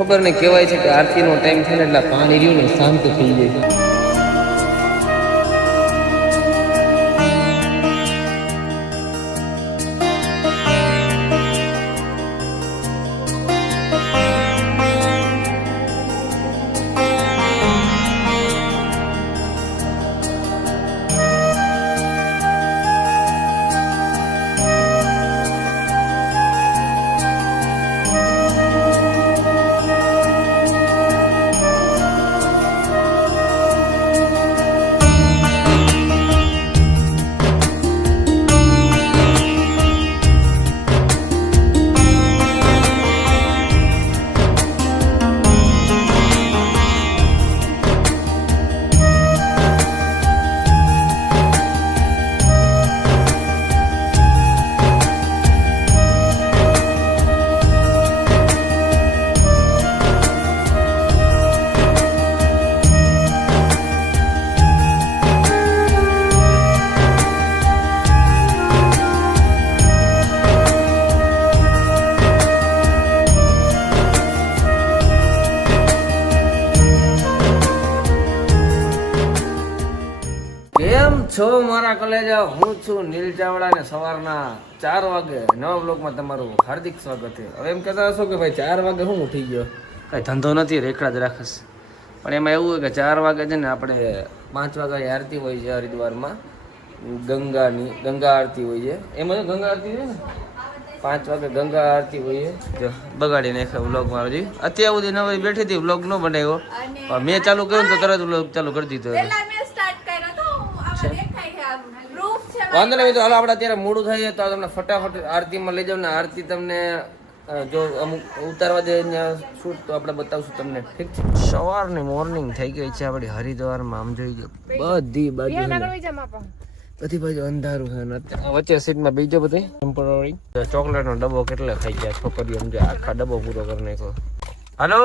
ખબર નહીં કહેવાય છે કે આરતીનો ટાઈમ થાય ને એટલે પાણી રહ્યું ને શાંત થઈ જાય છે. કેમ છો મારા કલેજા? હું છું નીલ ચાવડા ને સવારના 4 વાગે નવા બ્લોગમાં તમારું હાર્દિક સ્વાગત છે. હવે એમ કહેતા હશો કે ભાઈ 4 વાગે હું ઉઠી ગયો, કાંઈ ધંધો નથી, રેખડા જ રાખશ. પણ એમાં એવું હોય કે 4 વાગે છે ને આપણે 5 વાગે આરતી હોય છે હરિદ્વારમાં, ગંગા આરતી હોય છે. એમાં ગંગા આરતી હોય ને 5 વાગે ગંગા આરતી હોય છે. જો બગાડી નાખ્યો વ્લોગ મારો જી. અત્યાર સુધી નવી બેઠી હતી, વ્લોગ ન બનાવ્યો, પણ મેં ચાલુ કર્યું તો તરત વ્લોગ ચાલુ કરી દીધો. વાંધો નહીં મિત્રો, હાલો આપણે અત્યારે મોડું થાય તો તમને ફટાફટ આરતીમાં લઈ જાવ ને આરતી તમને જો અમુક ઉતારવા દે શૂટ તો આપણે બતાવશું તમને, ઠીક છે? સવારની મોર્નિંગ થઈ ગઈ છે આપણી હરિદ્વારમાં. આમ જોઈ બધી બાજુ અંધારું છે. વચ્ચે સીટમાં બીજો બધી ટેમ્પરરી ચોકલેટનો ડબ્બો કેટલા ખાઈ ગયા છોકરીઓ, સમજે આખા ડબ્બો પૂરો કરી નાખ્યો. હાલો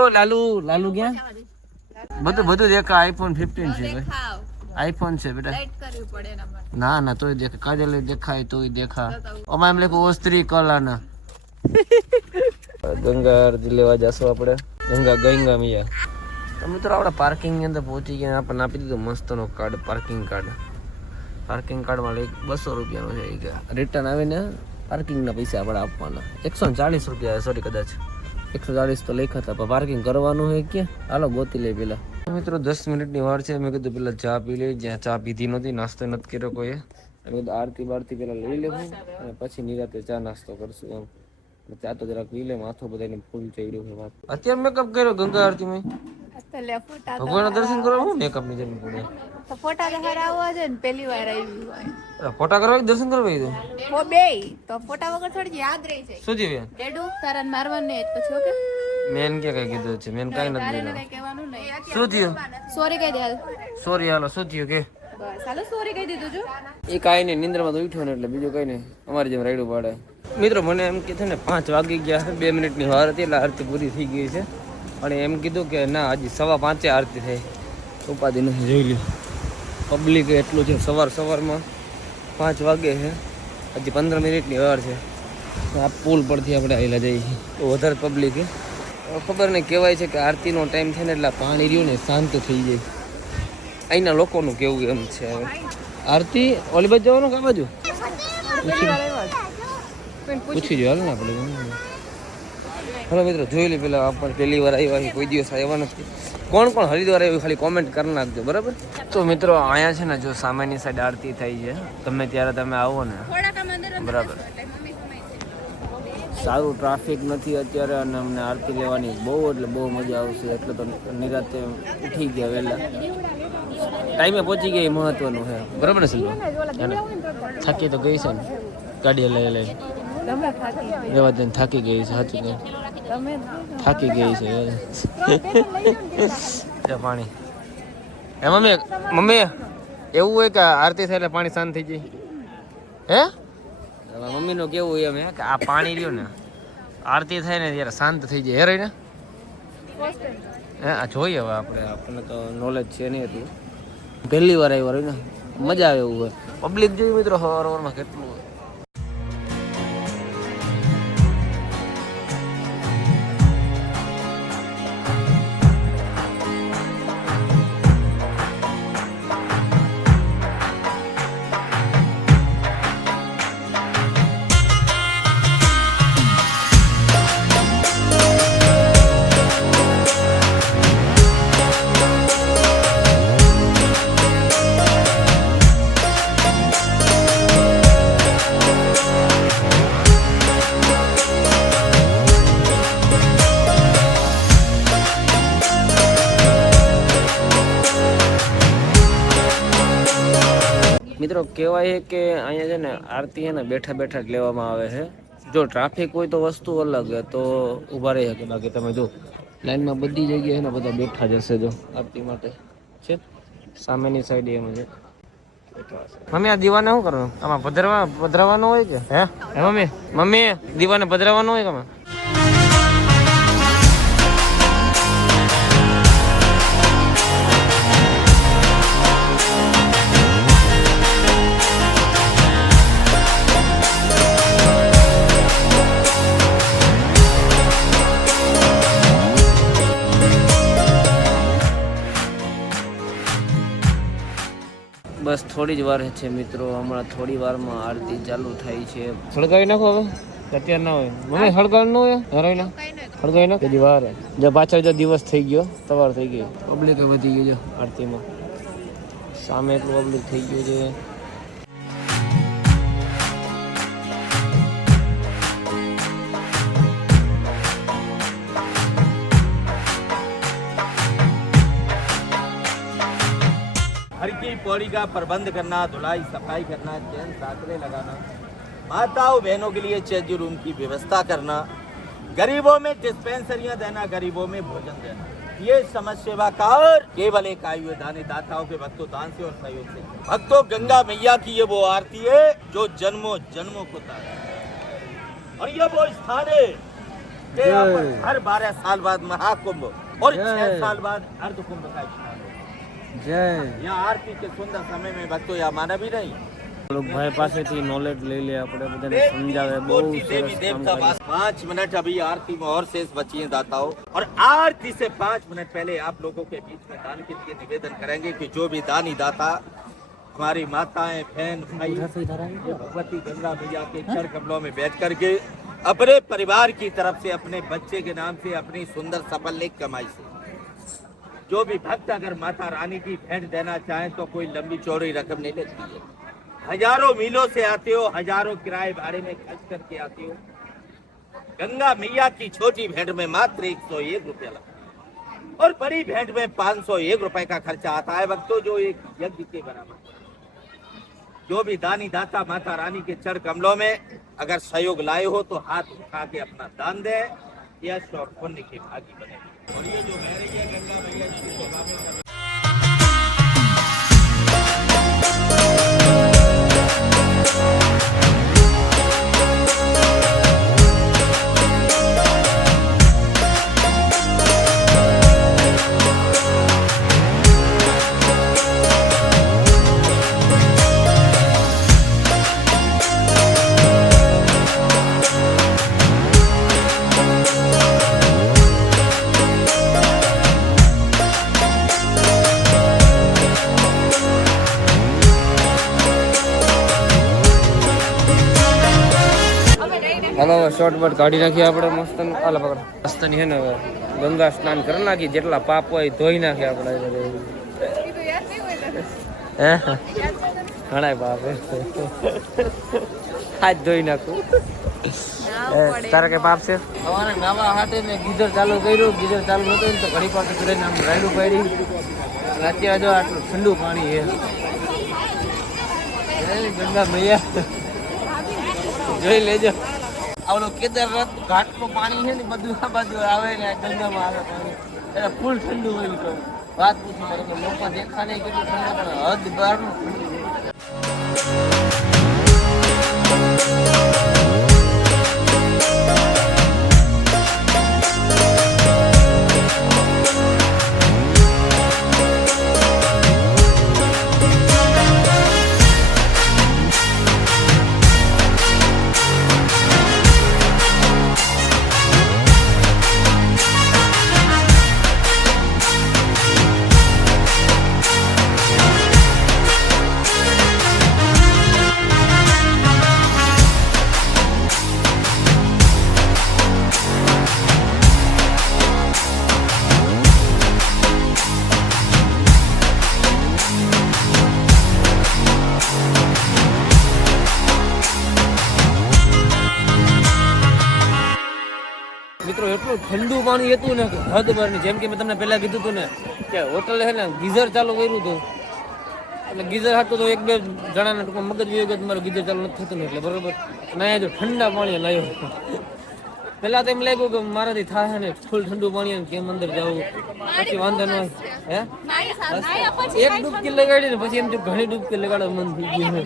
લાલુ ક્યાં? બધું દેખા આઈફોન 15 છે ભાઈ, આઈફોન છે બેટા. ના તોય દેખા, કાજલ દેખાય તોય દેખા. અમારે એમ લખ્યું ઓસ્ત્રી કલાના. ગંગા આરતી લેવા જશું આપણે, ગંગા મિયા. તો મિત્રો આપણે પાર્કિંગ ની અંદર પહોંચી ગયા. આપણને આપી દીધું મસ્તનો કાર્ડ, પાર્કિંગ કાર્ડમાં 200 રૂપિયાનો છે. રિટર્ન આવીને પાર્કિંગના પૈસા આપણે આપવાના 140 રૂપિયા, સોરી કદાચ 140 તો લખ્યા હતા, પણ પાર્કિંગ કરવાનું હોય ક્યાં? હાલો ગોતી લે પેલા. મિત્રો 10 મિનિટની વાર છે. મેં કીધું પેલા ચા પી લે, જ્યાં ચા પીધી નહોતી, નાસ્તો નથી કર્યો કોઈએ. મેં કીધું આરતી બારતી પેલા લઈ લેવું અને પછી નિરાતે ચા નાસ્તો કરશું. એમ ચા તો જરાક પી લે, માથું બધાને ફૂલ ચડ્યું છે. વાત અત્યારે મેકઅપ કર્યો ગંગા આરતીમાં, ભગવાનના દર્શન કરવા હું મેકઅપ ની જરૂર પડે? ફોટા કરાવવા છે ને, પહેલી વાર આવી હોય ફોટા કરવા દર્શન કરવા તો તો ફોટા વગર થોડી યાદ રહી જાય. શું થયું ડેડુ તારા મારવાને પછી ઓકે મેન કે કઈ કીધું છે? મેન કઈ નથી કીધું. કહેવાનું નહીં. શું થયું? સોરી કહી દે. સોરી હાલો, શું થયું કે? બસ હાલો સોરી કહી દીધું જો. એ કાંઈ નહીં, નિંદ્રમાં તો ઉઠ્યો ને એટલે બીજું કઈ નહીં, અમારી જેમ રાયડું પાડે. મિત્રો મને એમ કે છે ને 5 વાગી ગયા, 2 મિનિટની વાર હતી એટલે આરતી પૂરી થઈ ગઈ છે. અને એમ કીધું કે ના હજી 5:15 આરતી થઈ. ઉપાધિ નથી, જોઈ લ્યો પબ્લિક એટલું છે. સવારમાં 5 વાગે છે, હજી 15 મિનિટની વાર છે. આ પુલ પરથી આપણે આવેલા જઈએ તો વધારે પબ્લિક છે. ખબર નહીં કહેવાય છે કે આરતીનો ટાઈમ થાય ને એટલે પાણી રહ્યું ને શાંત થઈ જાય. અહીંના લોકોનું કેવું એમ છે. હવે આરતી ઓલી બાજુ જવાનું કે આ બાજુ પૂછી જો હાલ ને આપણે. હવે મિત્રો જોઈ લે, પેલા આપણે પહેલી વાર આવ્યા, કોઈ દિવસ આવ્યા નથી. કોણ હરિદ્વાર આવ્યું ખાલી કોમેન્ટ કરી નાખજો, બરાબર? તો મિત્રો અહીંયા છે ને જો સામેની સાઈડ આરતી થઈ છે, તમે ત્યારે તમે આવો ને બરાબર. સારું ટ્રાફિક નથી અત્યારે અને અમને આરતી લેવાની બહુ એટલે બહુ મજા આવશે. એટલે તો નિરાતે ઉઠી ગયા વહેલા, ટાઈમે પહોંચી ગયા, એ મહત્વનું છે, બરાબર ને? સમજો થાકી તો ગઈ છે ને ગાડી લઈ રેવા દે, થાકી ગઈ છે. સાચું કે થાકી ગઈ છે. પાણી એ મમ્મી એવું હોય કે આરતી થાય એટલે પાણી શાંત થઈ જાય હે? મમ્મીનું કેવું એમ કે આ પાણી રહ્યું ને આરતી થાય ને ત્યારે શાંત થઈ જાય. હે રહી ને આ જોઈએ હવે આપણને તો નોલેજ છે નહીં એટલું. પહેલી વાર આવ્યો ને મજા આવે એવું હોય. પબ્લિક જોયું મિત્રો સવારમાં કેટલું હોય. મિત્રો કહેવાય છે કે અહીંયા છે ને આરતી છે ને બેઠા બેઠા જ લેવામાં આવે છે. જો ટ્રાફિક હોય તો વસ્તુ અલગ છે, તો ઊભા રહી શકે. બાકી તમે જો લાઈનમાં બધી જગ્યાએ ને બધા બેઠા જ હશે. જો આરતી માટે છે સામેની સાઈડ એમ છે. મમ્મી આ દીવાને શું કરવાનું? આમાં પધરાવાનું હોય કે હે મમ્મી દીવાને પધરાવાનું હોય કે આમાં? બસ થોડી જ વાર છે મિત્રો, હમણાં થોડી વારમાં આરતી ચાલુ થાય છે. સળગાવી નાખો હવે, અત્યારે ના હોય મમ્મી, સળગાવી ન હોય હરાવી ના સળગાવી નાખ. હજી વાર જો પાછળ જો દિવસ થઈ ગયો, સવાર થઈ ગઈ, પબ્લિક વધી ગયું છે આરતીમાં. સામે એટલું પબ્લિક થઈ ગયું છે. हर की पौड़ी का प्रबंध करना, धुलाई सफाई करना, चैन साकरे लगाना, माताओं बहनों के लिए चेंज रूम की व्यवस्था करना, गरीबों में डिस्पेंसरियां देना, गरीबों में भोजन देना, ये समाज सेवा का और केवल एक आयु दानी दाताओं के भक्तों दान से और सहयोग से। भक्तों, गंगा मैया की ये वो आरती है जो जन्मों जन्मों को तारा, और ये वो स्थान है कि यहाँ पर हर 12 साल बाद महाकुंभ और 6 साल बाद अर्धकुंभ का स्नान होगा। यहाँ आरती के सुंदर समय में भक्तों यहाँ माना भी नहीं। ભાઈ પાસેથી નોલેજ લઈ લે, આપણે બધાને સમજાવે. બહુ સરસ કામ કરે. 5 मिनट अभी आरती में और शेष बची हैं दाताओं, और आरती से 5 मिनट पहले आप लोगों के बीच में दान के लिए निवेदन करेंगे कि जो भी दानी दाता, हमारी माताएं बहन भाई, भगवती गंगा मैया के चरण कमलों में बैठ करके अपने परिवार की तरफ से, अपने बच्चे के नाम से, अपनी सुंदर सफल नेक कमाई से, जो भी भक्त अगर माता रानी की भेंट देना चाहें तो कोई लंबी चौड़ी रकम नहीं लगती है। हजारों मीलों से आते हो, हजारों किराए भाड़े में खर्च करके आते हो, गंगा मैया की छोटी भेंट में मात्र 101 रुपया लगता है, और बड़ी भेंट में 501 रुपए का खर्चा आता है भक्तों, जो एक यज्ञ के बराबर। जो भी दानी दाता माता रानी के चरण कमलों में अगर सहयोग लाए हो तो हाथ उठा के अपना दान दे, यश और पुण्य की भागी बने। और ये जो मेरे के गंगा मैया की सेवा में હાલો શોર્ટકટ કાઢી નાખીએ આપણે મસ્ત. હાલો પકડ. મસ્તની છે ને ગંગા સ્નાન કરી નાખી, જેટલા પાપ હોય ધોઈ નાખીએ આપણે. ઘણા પાપ હાથ ધોઈ નાખું. તારા કઈ પાપ છે? સવારે નાવા હાટે ને ગીઝર ચાલુ કર્યું, ગીઝર ચાલુ નતું તો ઘડી પાસે કરીને આમ રાયડું પાડી. અત્યારે જો આટલું ઠંડુ પાણી છે. ગંગા મૈયા જોઈ લેજો. આવડો કેદારનાથ ઘાટનું પાણી છે ને બધું આ બાજુ આવે ને ગંગામાં આવે પાણી, એટલે ફૂલ ઠંડુ હોય. તો વાત પૂછી તમે લોકો દેખા નહીં કેટલું ઠંડુ, પણ હદ બહારનું ઠંડુ. મિત્રો એટલું ઠંડુ પાણી હતું ને હદ બહારની. જેમ કે મેં તમને પહેલા કીધું હતું ને કે હોટલે છે ને ગીઝર ચાલુ કર્યું હતું, એટલે ગીઝર હતું તો એક બે જણાને ટૂંકમાં મગજ વિયો ગયો મારું ગીઝર ચાલુ નથી થતું ને એટલે બરોબર. ના જો ઠંડા પાણી લાવ્યો. પેલા તો એમ લાગ્યું કે મારાથી થાય ને ફૂલ ઠંડુ પાણી ને કેમ અંદર જવું, પછી વાંધો ન હે એક ડૂબકી લગાડી ને પછી એમ જો ઘણી ડૂબકી લગાડવા મન થઈ ગયું.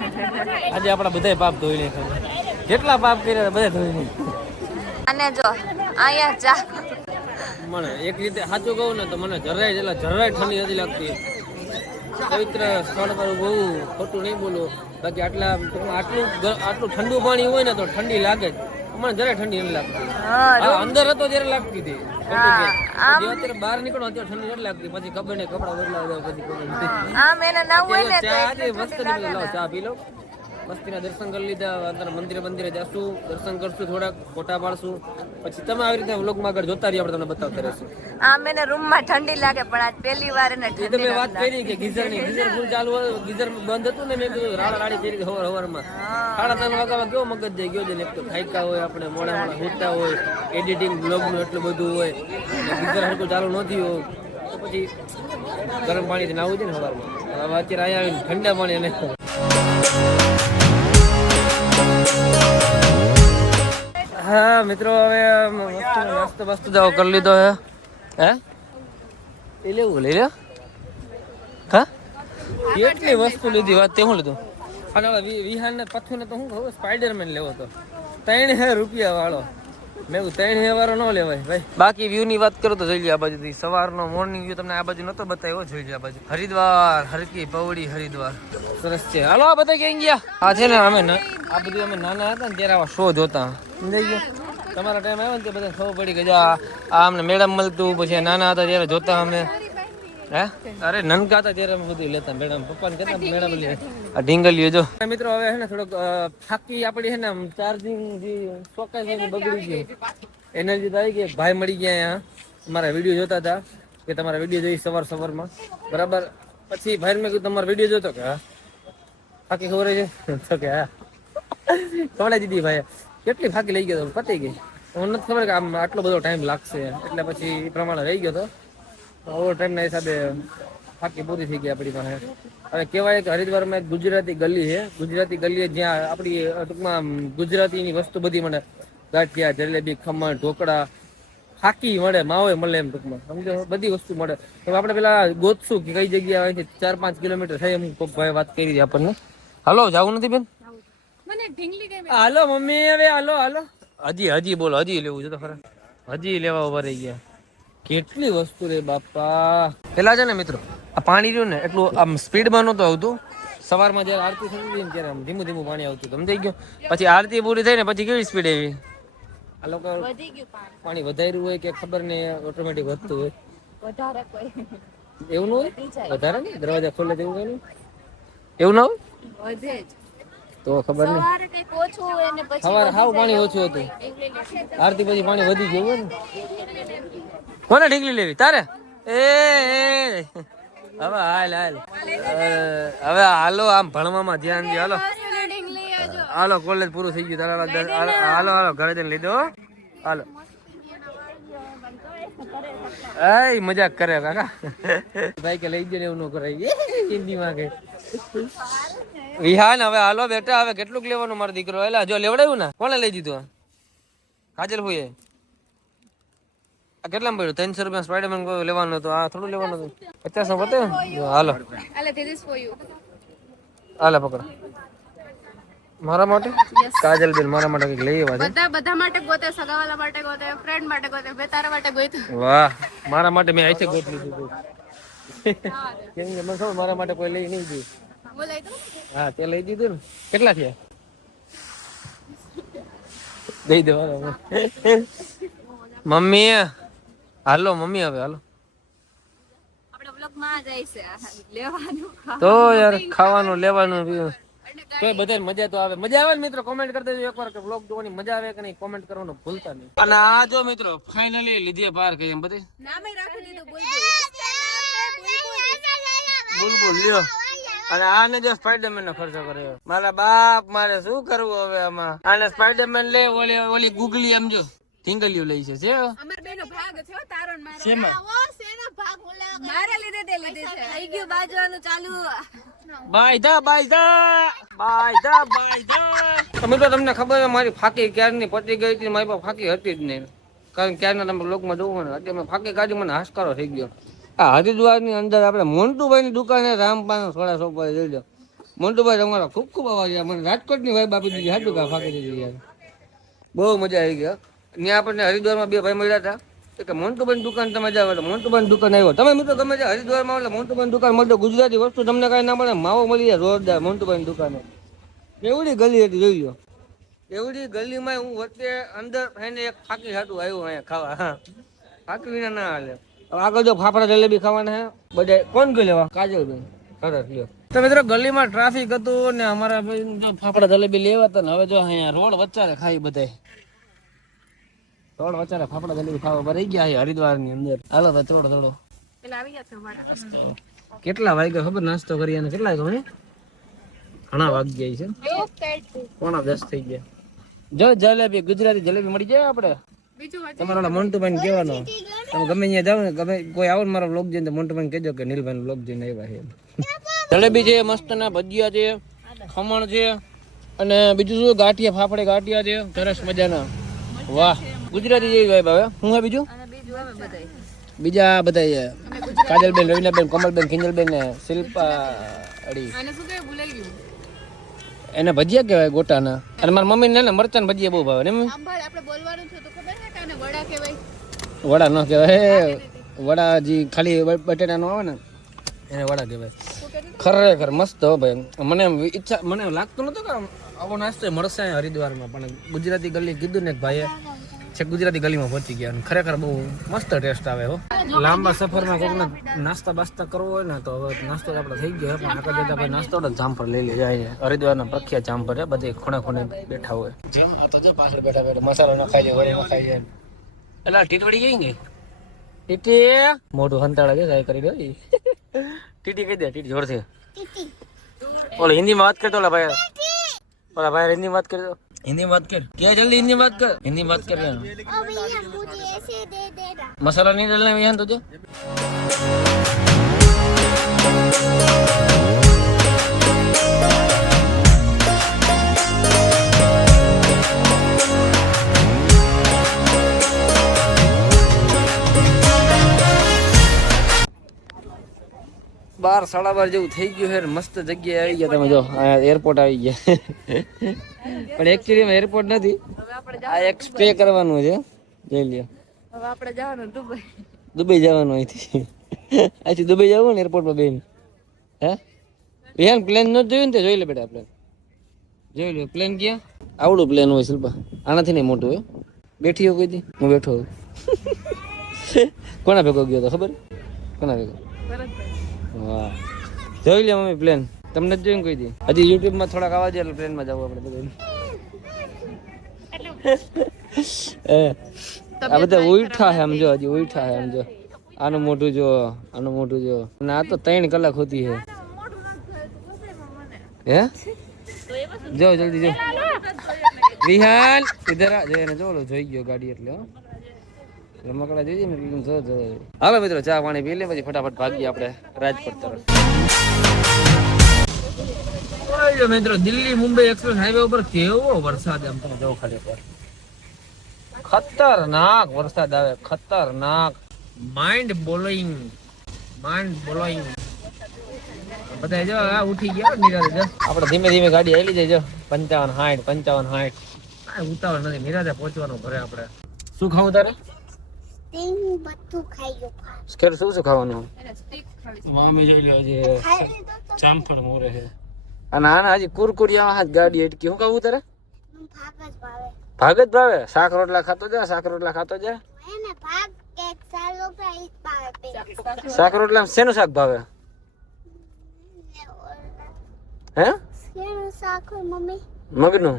આજે આપણા બધા પાપ ધોઈ નાખ્યા, જેટલા પાપ કર્યા બધા ધોઈ નાખ્યા. અને જો અહીંયા ચા મને એક રીતે સાચું કહું ને તો મને જરાય ઠંડી નથી લાગતી. પવિત્ર સ્થળ પર બહુ ખોટું નહીં બોલું, બાકી આટલું ઠંડુ પાણી હોય ને તો ઠંડી લાગે જ. મને જરાય ઠંડી નથી લાગતી. અંદર હતો ત્યારે લાગતી હતી, અત્યારે બહાર નીકળો અત્યારે ઠંડી નથી લાગતી. પછી ખબર નહીં કપડા બદલાવ પછી ખબર આમ એને ના હોય ને તો ચા પી લો. મસ્તીના દર્શન કરી લીધા. અંદર મંદિરે જશું, દર્શન કરશું, થોડાક ફોટા પાડશું, પછી તમે આવી રીતે વ્લોગમાં આગળ જોતા રહીએ, આપણે તમને બતાવતા રહેશું. આમ એને રૂમમાં ઠંડી લાગે પણ આજ પહેલી વાર એને એ તમે વાત કરી કે ગીઝર ફૂલ ચાલુ હોય, ગીઝર બંધ હતું ને મેં કીધું રાડી કરી હવારમાં 3:30 વાગ્યામાં કેવો મગજ જાય ગયો છે ને. એક તો થાક્યા હોય આપણે, મોડા ઉઠતા હોય, એડિટિંગ બ્લોગનું એટલું બધું હોય, ગીઝર હરકું ચાલુ નથી હોય તો પછી ગરમ પાણીથી નાવું છે ને સવારમાં. હવે અત્યારે અહીંયા આવીને ઠંડા પાણી અને હા મિત્રો હવે નાસ્તો બાસ્તો જાઓ કરી લીધો હે એ લેવું લઈ લે. હા કેટલી વસ્તુ લીધી વાત તે શું લીધું? અને વિહાન ને પથ્થુ ને તો શું ખબર સ્પાઈડરમેન લેવો હતો 3000 રૂપિયા વાળો. મેં 3000 વાળો ન લેવાય ભાઈ. બાકી વ્યૂ ની વાત કરું તો જોઈ લે આ બાજુથી સવારનો મોર્નિંગ વ્યૂ તમને આ બાજુ નતો બતાવ્યો, જોઈ લે આ બાજુ હરિદ્વાર, હરકી પૌડી હરિદ્વાર સરસ છે. હાલો આ બધા ક્યાં ગયા? આ છે ને અમે આ બધું અમે નાના હતા ને ત્યારે આવા શો જોતા. સમજાઈ ગયો? તમારા ટાઈમ આવ્યો ને તે બધા ખબર પડી કે જો આ અમને મેડમ મળતું, પછી નાના હતા ત્યારે જોતા અમે. હે અરે નનકા હતા ત્યારે અમે બધું લેતા. મેડમ પપ્પાને કહેતા મેડમ લે આ ઢીંગલીઓ જો. મિત્રો હવે હે ને થોડોક થાકી આપડી હે ને ચાર્જિંગ જે ચોક્કસ બગડી ગઈ, એનર્જી તો આવી ગઈ. ભાઈ મળી ગયા અહીંયા મારા વિડીયો જોતા હતા કે તમારા વિડીયો જોઈ સવારમાં બરાબર. પછી ભાઈ મેં કીધું તમારો વિડીયો જોતો કે હા ફાકી ખબર છે તો કે હા કવડા દીધી ભાઈ કેટલી ફાકી લઈ ગયો તો પતી ગઈ. મને નથી ખબર કે આમ આટલો બધો ટાઈમ લાગશે, એટલે પછી એ પ્રમાણે રહી ગયો હતો. ઓવર ટાઈમના હિસાબે ફાકી પૂરી થઈ ગઈ આપણી પાસે. હવે કહેવાય કે હરિદ્વારમાં એક ગુજરાતી ગલી છે, ગુજરાતી ગલી જ્યાં આપણી ટૂંકમાં ગુજરાતીની વસ્તુ બધી મળે, ગાંઠિયા, જલેબી, ખમણ, ઢોકળા, ફાકી મળે, માવો મળે, એમ ટૂંકમાં સમજો બધી વસ્તુ મળે. હવે આપણે પેલા ગોતશું કે કઈ જગ્યા અહીંથી 4-5 કિલોમીટર થાય એમ કોઈક ભાઈ વાત કરી હતી આપણને. હાલો જવું નથી બેન? હાલો મમ્મી હવે હાલો હજી બોલો હજી લેવું છે તો ખરા હજી લેવા ઉભા રહી ગયા. કેટલી વસ્તુ રે બાપા. પેલા છે ને મિત્રો આ પાણી રહ્યું ને એટલું આમ સ્પીડમાં નહોતું આવતું. સવારમાં જયારે આરતી થતી હતી ને ત્યારે આમ ધીમું પાણી આવતું, સમજાઈ ગયો? પછી આરતી પૂરી થઈ ને પછી કેવી સ્પીડ આવી? આ લોકો પાણી વધાર્યું હોય કે ખબર ને ઓટોમેટિક વધતું હોય એવું ન હોય? વધારે ને દરવાજા ખોલે તેવું કઈ નહીં એવું ના હોય તો ખબર નહીં. સવારે હાવ પાણી ઓછું હતું, આરતી પછી પાણી વધી ગયું હોય ને. કોને ઢીંગલી લેવી તારે? હવે હવે હાલો આમ ભણવામાં ધ્યાન દે. હાલો કોલેજ પૂરું થઈ ગયું. હાલો ઘરે જઈને લીધો. હાલો એ મજાક કરે કાકા ભાઈ કે લઈ જઈને એવું ન કરાય હિન્દીમાં કે વિહાન. હવે હાલો બેટા હવે કેટલુંક લેવાનું મારો દીકરો? એલા જો લેવડાવ્યું ને કોને લઈ દીધું? કાજલ ભાઈએ. આ કેટલામાં પડ્યું? 300 રૂપિયા સ્પાઈડરમેન લેવાનું હતું, આ થોડું લેવાનું હતું 50 માં પતે. હાલો હાલો પકડો મારા માટે. કાજલ બેન મારા માટે કઈક લઈ આવ્યા છે. બધા માટે ગોતે, સગાવાલા માટે ગોતે, ફ્રેન્ડ માટે ગોતે, બે તારા માટે ગોતે. વાહ મારા માટે મેં આઈથી ગોત લીધું કેમ કે મને ખબર મારા માટે કોઈ લઈ નહીં ગયું. હા તે લઈ દીધું ને. કેટલા થયા? દઈ દો મમ્મી. હાલો મમ્મી હવે હાલો તો યાર ખાવાનું લેવાનું તો બધા મજા તો આવે. મજા આવે ને મિત્રો? કોમેન્ટ કરી દેજો એકવાર કે વ્લોગ જોવાની મજા આવે કે નહીં, કોમેન્ટ કરવાનું ભૂલતા નહીં. અને આ જો મિત્રો ફાઇનલી લીધી બહાર કઈ એમ બધી નામે રાખી દીધું બુલબુલ લ્યો. અને આને જો સ્પાઈડરમેન નો ખર્ચો કર્યો મારા બાપ. મારે શું કરવું હવે આમાં? આને સ્પાઈડરમેન લે, ઓલી ગુગલી સમજો ટીંગલિયું લઈ છે અમાર બેનો ભાગ છે હો, તારો ને મારો. આવો શેનો ભાગ ઓલા મારે લીધે તે લીધે છે. થઈ ગયું બાજવાનું ચાલુ. તમે તો તમને ખબર છે મારી ફાકી ક્યારની પતી ગઈ હતી, મારી પાસે ફાકી હતી જ નહીં. કારણ કે ક્યારના તમે લોકમાં જોવો ને અત્યારે મેં ફાકી કાઢી મને હાશકારો થઈ ગયો. આ હરિદ્વારની અંદર આપણે મોન્ટુભાઈની દુકાને રામપાનો સોડા સોપારી જોઈ લો. મોન્ટુભાઈ તમારા ખૂબ ખૂબ આભાર યાર, મને રાજકોટની વાઈબ આપી દીધી, હાટું કા ફાકી દીધી યાર, બહુ મજા આવી ગઈ. ત્યાં આપણને હરિદ્વારમાં બે ભાઈ મળ્યા હતા કે મોન્ટુભાઈની દુકાન તમે જાઓ એટલે મોન્ટુભાઈની દુકાન આવ્યો. તમે મિત્રો ગમે છે હરિદ્વારમાં એટલે મોન્ટુભાઈની દુકાન મળતો, ગુજરાતી વસ્તુ તમને કાંઈ ના મળે, માવો મળી જાય જોરદાર મોન્ટુભાઈની દુકાને. એવડી ગલી હતી જોઈ લો, એવડી ગલીમાં હું વચ્ચે અંદર થઈને એક ફાકી હાટું આવ્યું અહીંયા ખાવા. હા ફાકી વિના ના હાલે. હવે આગળ જો ફાફડા જલેબી ખાવાના હે બધા. કોણ ગયો લેવા? કાજલબેન. સરસ લ્યો. તો મિત્રો ગલીમાં ટ્રાફિક હતું ને અમારા ભાઈ જો ફાફડા જલેબી લેવા હતા ને હવે જો અહીંયા રોડ વચ્ચે ખાઈ બધાય. રોડ વચ્ચે ફાફડા જલેબી ખાવા ભરાઈ ગયા છે હરિદ્વારની અંદર. હાલો તો થોડો પેલા આવી ગયા છે અમારા. કેટલા વાગ્યા ખબર નાસ્તો કરી અને કેટલા વાગ્યા? ઘણા વાગી ગયા છે, 9:10 થઈ ગયા. જો જલેબી ગુજરાતી જલેબી મળી જાય આપણે. બીજું તમારા મોન્ટુભાઈ ને કહેવાનો તમે ગમે ત્યાં જાઓ ને ગમે કોઈ આવો ને મારો બ્લોગ જોઈને મોન્ટુભાઈ કહેજો કે નીલભાઈ બ્લોગ જોઈને આવ્યા છે. જલેબી છે મસ્ત ના, ભજીયા છે, ખમણ છે અને બીજું શું ગાંઠિયા ફાફડે ગાંઠિયા છે સરસ મજાના. વાહ ગુજરાતી જેવી વાઈબ આવે. શું હે બીજું? બીજા બધા કાજલબેન, રવિનાબેન, કોમલબેન, ખિંજલબેન ને શિલ્પા અડી. આને શું કહેવાય ભૂલાઈ ગયું. એને ભજીયા કહેવાય ગોટાના. અને મારા મમ્મી ને મરચાં ભજીયા બહુ ભાવે ને. સાંભળ આપણે બોલવાનું છે તો ખબર છે કે આને વડા કહેવાય? વડા ન કહેવાય, વડા જે ખાલી બટેટાનો આવે ને એને વડા કહેવાય. ખરેખર મસ્ત હો ભાઈ. મને ઈચ્છા, મને લાગતું નતું કે આવો નાસ્તો મળશે હરિદ્વારમાં, પણ ગુજરાતી ગલી કીધું ને ભાઈએ છે ગુજરાતી ગલીમાં પહોંચી ગયા. ખરેખર બહુ મસ્ત ટેસ્ટ આવે હો. લાંબા સફરમાં કોઈને નાસ્તા બાસ્તા કરવો હોય ને તો હવે નાસ્તો આપણે થઈ ગયો પણ આગળ જતા ભાઈ નાસ્તો જામફળ લઈ લે જાય. હરિદ્વારના પ્રખ્યાત જામફળ છે, બધે ખૂણે ખૂણે બેઠા હોય. આ તો જો પાછળ બેઠા બેઠા મસાલો ન ખાઈ જાય, વળી ન ખાઈ જાય. એટલે ટીટવડી ગઈ ને ટીટી મોઢું હંતાળા છે સાહેબ કરી દો. ટીટી કહી દે, ટીટી જોરથી. ઓલો હિન્દીમાં વાત કરતો ઓલા ભાઈ, ઓલા ભાઈ હિન્દીમાં વાત કરતો. हिंदी में बात कर, क्या जल्दी हिंदी में बात कर, हिंदी में बात कर रहे हैं. मसाला नहीं डालना है यहाँ तुझे. बार 12:30 જેવું થઈ ગયું છે. મસ્ત જગ્યાએ આવી ગયા તમે જો. આ એરપોર્ટ આવી ગયા પણ એકચ્યુઅલી એરપોર્ટ નથી, આ એક સ્ટે કરવાનું છે. જોઈ લ્યો હવે આપણે જવાનું દુબઈ જવાનું અહીંથી. અહીંથી દુબઈ જવું ને એરપોર્ટમાં બેન. હે રિહાન પ્લેન ન જોયું ને તે જોઈ લે બેટા. આપણે જોઈ લો પ્લેન ક્યાં આવડું પ્લેન હોય શિલ્પા, આનાથી નહીં મોટું હોય. બેઠી હો કોઈ દી? હું બેઠો હોઉં. કોના ભેગો ગયો તો ખબર? કોના ભેગો? વાહ જોઈ લે મમ્મી પ્લેન. તમને જ જોઈને કોઈ દી? હજી યુટ્યુબમાં થોડાક આવા જાય એટલે પ્લેનમાં જવું આપણે બધું. આ બધા ઉઠા છે સમજો, હજી ઉઠા છે સમજો. આનું મોઢું જો, આનું મોઢું જો. અને આ તો 3 કલાક હોતી છે. હે જો જલ્દી જો વિહાન ઇધર આ જો. એને જો જોઈ ગયો ગાડી એટલે રમકડા જોઈ ને જો જો. હાલો મિત્રો ચા પાણી પી લે પછી ફટાફટ ભાગીએ આપણે રાજકોટ તરફ. ઓય મિત્રો દિલ્હી મુંબઈ એક્સપ્રેસ હાઈવે ઉપર કેવો વરસાદ એમ તમે જો ખાલી પર. ખતરનાક વરસાદ આવે, ખતરનાક, માઇન્ડ બ્લોઈંગ, માઇન્ડ બ્લોઈંગ. બધા જો આ ઉઠી ગયા નિરાતે જો. આપણે ધીમે ધીમે ગાડી આલી જાય જો. 55 60 55 60 આ ઉતાવળ નથી, નિરાતે પહોંચવાનું ઘરે આપણે. શું ખાવું તારે? બધું ખાઈ ગયો. સ્કેર શું ખાવાનું? એને સ્ટીક ખાવી મામી જોઈ લો જે જામફળ મોરે છે. અને આના હજી કુરકુરિયા હાથ ગાડી અટકી. શું ખાવું તારે? ભાગ જ ભાવે. ભાગ જ ભાવે? શાક રોટલા ખાતો જા, શાક રોટલા ખાતો જા. એને ભાગ કેક સાલો ભાઈ ભાવે. શાક રોટલા શેનું શાક ભાવે? હે શેનું શાક હોય મમ્મી? મગનું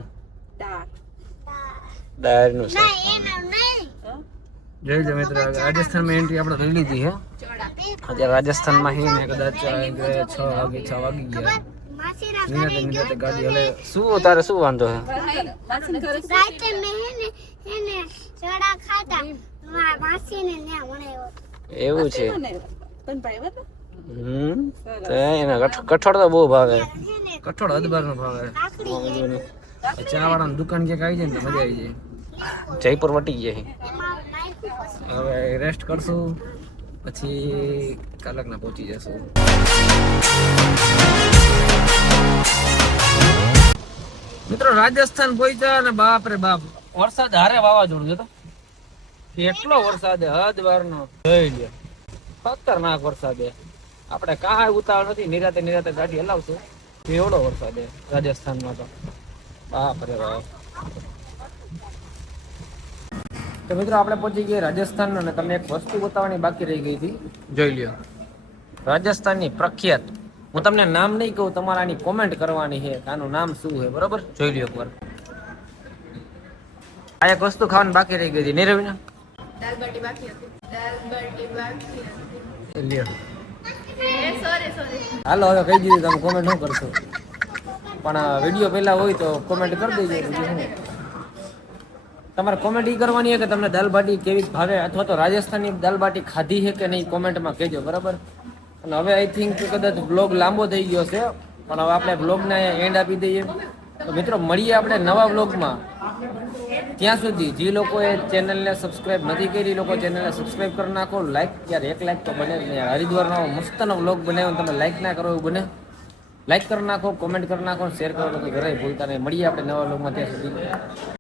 દાળનું શાક. ના એનું નહીં. જોઈ લો મિત્રો રાજસ્થાનમાં એન્ટ્રી આપણે લઈ લીધી છે. અત્યારે રાજસ્થાનમાં હી ને કદાચ 6 વાગી ગયા. નિરાતે ગાડી હલે. શું તારે શું વાંધો છે? રાતે મેં હે ને હે ને સોડા ખાતા મારા માસીને ન્યા વણાયો હતો. એવું છે તને ભાઈ હતો તો એના કઠોળ તો બહુ ભાવે હે ને કઠોળ અદબારનો ભાવે કાકડી ચા વાળાની દુકાન ક્યાંક આવી જાય ને તો મજા આવી જાય જયપુર વટી ગયા એમાં નાખ્યું પછી હવે રેસ્ટ કરશું પછી કલાકના પહોંચી જશું મિત્રો રાજસ્થાન પહોંચ્યા અને બાપ રે બાપ વરસાદ હારે વાવાઝોડું જતો કેટલો વરસાદ હદ વારનો જોઈ લ્યો ખતરનાક વરસાદ આપણે કાંઈ ઉતાવળ નથી નિરાતે ગાડી હલાવશું કેવડો વરસાદ રાજસ્થાનમાં તો બાપ રે બાપ તો મિત્રો આપણે પહોંચી ગયા રાજસ્થાન અને તમને એક વસ્તુ બતાવવાની બાકી રહી ગઈ હતી જોઈ લ્યો રાજસ્થાનની પ્રખ્યાત હું તમને નામ નહીં કહું તમારે આની કોમેન્ટ કરવાની છે કે આનું નામ શું છે બરોબર જોઈ લ્યો એકવાર આ એક વસ્તુ ખાવાની બાકી રહી ગઈ હતી નહીં રવિના દાલ બાટી બાકી હતી લ્યો સોરી હાલો હવે કહી દીધું તમે કોમેન્ટ ન કરશો પણ વિડીયો પહેલા હોય તો કોમેન્ટ કરી દેજો બીજું શું તમારે કોમેન્ટ એ કરવાની છે કે તમને દાલ બાટી કેવી ભાવે અથવા તો રાજસ્થાનની દાલ બાટી ખાધી છે કે નહીં કોમેન્ટમાં કહેજો બરાબર અને હવે આઈ થિંક કદાચ બ્લોગ લાંબો થઈ ગયો છે પણ હવે આપણે બ્લોગને એન્ડ આપી દઈએ તો મિત્રો મળીએ આપણે નવા બ્લોગમાં ત્યાં સુધી જે લોકોએ ચેનલને સબસ્ક્રાઇબ નથી કરી લોકો ચેનલને સબસ્ક્રાઇબ કરી નાખો લાઈક યાર એક લાઈક તો બને જ નહીં હરિદ્વારનો મસ્તનો બ્લોગ બનાવ્યો તમે લાઈક ના કરો એવું બને લાઈક કરી નાખો કોમેન્ટ કરી નાખો શેર કરો તો ઘરે ભૂલતા નહીં મળીએ આપણે નવા બ્લોગમાં ત્યાં સુધી